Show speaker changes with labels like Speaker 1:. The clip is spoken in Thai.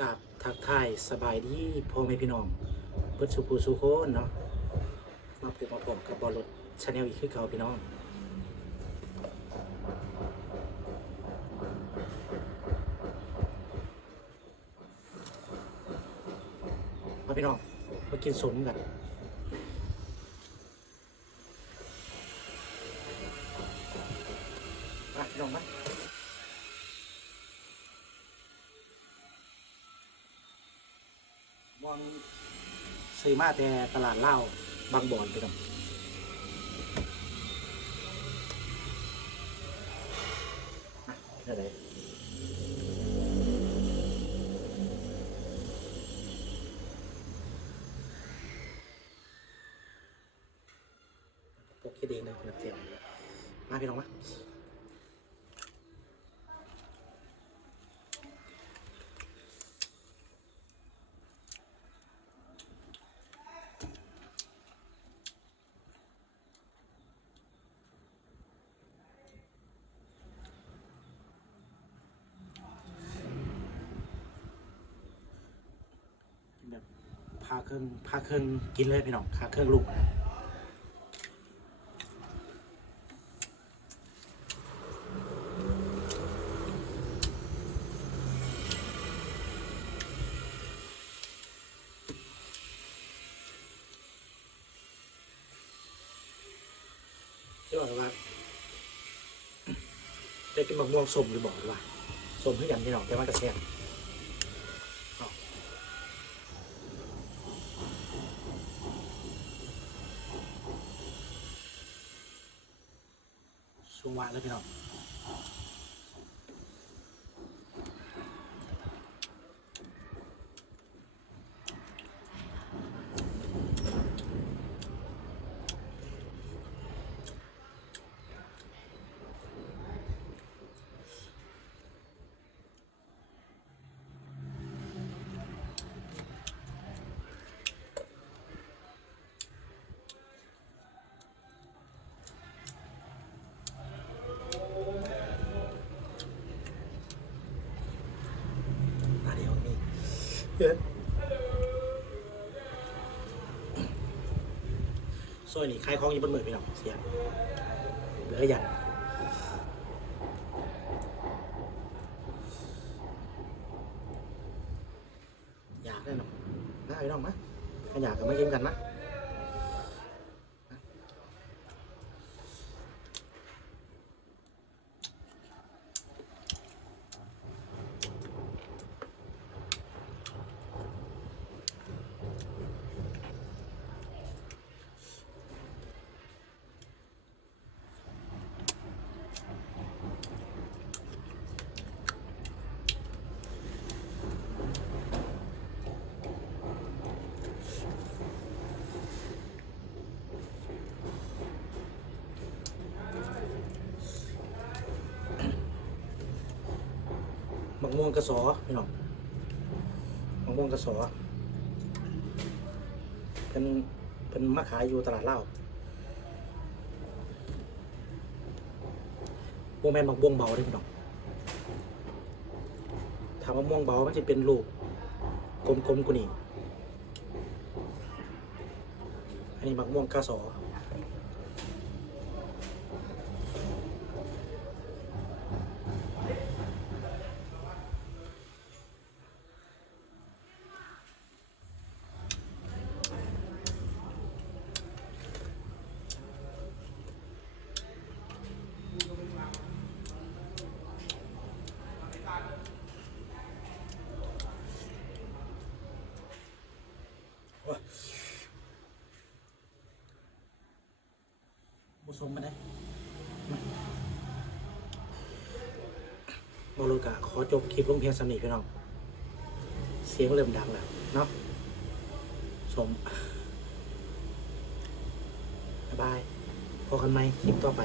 Speaker 1: กับทักทายสบายดีพ่อแม่พี่น้องเบิดสุภูสุโคนเนาะมาพบมาพบกับบอลรถชาแนลอีกคือเก่าพี่น้องมาพี่น้องมากินสมกันมาพี่น้องมาบ องซื้อมาแต่ตลาดเหล้าบางบอนพี่น้องอะไรปกคิดเองเลยคุณเตียวมาพี่น้องมา แบบ พาเครื่องพาเครื่องกินเลยพี่น้องพาเครื่องลูกนะจะบอกว่าจะกินมะม่วงสมหรือบอกว่าสมเพื่อกันพี่น้องแต่ว่ากระแท กสูงวะแล้วพี่น้อง ซอยนี่คลายคล้องอยี่บนมือพี่น้องเสียเหลืออย่างอยากได้หนอนะพี่น้องมะถ้าอยากกับมากินกันนะ มะม่วงกระสอพี่น้องมะม่วงกระสอเป็นเป็นมาขายอยู่ตลาดเหล้าโมแมนมะม่วงเบาเด้อพี่น้องถามมะม่วงเบามันจะเป็นลูกกลมๆกูนี่อันนี้มะม่วงกระสอ บุสมมาได้บอลูกะขอจบคลิปลงเพียงสำนีพี่น้อง เสียงเริ่มดังแล้วเนาะสมบายพบกันไหมคลิปต่อไป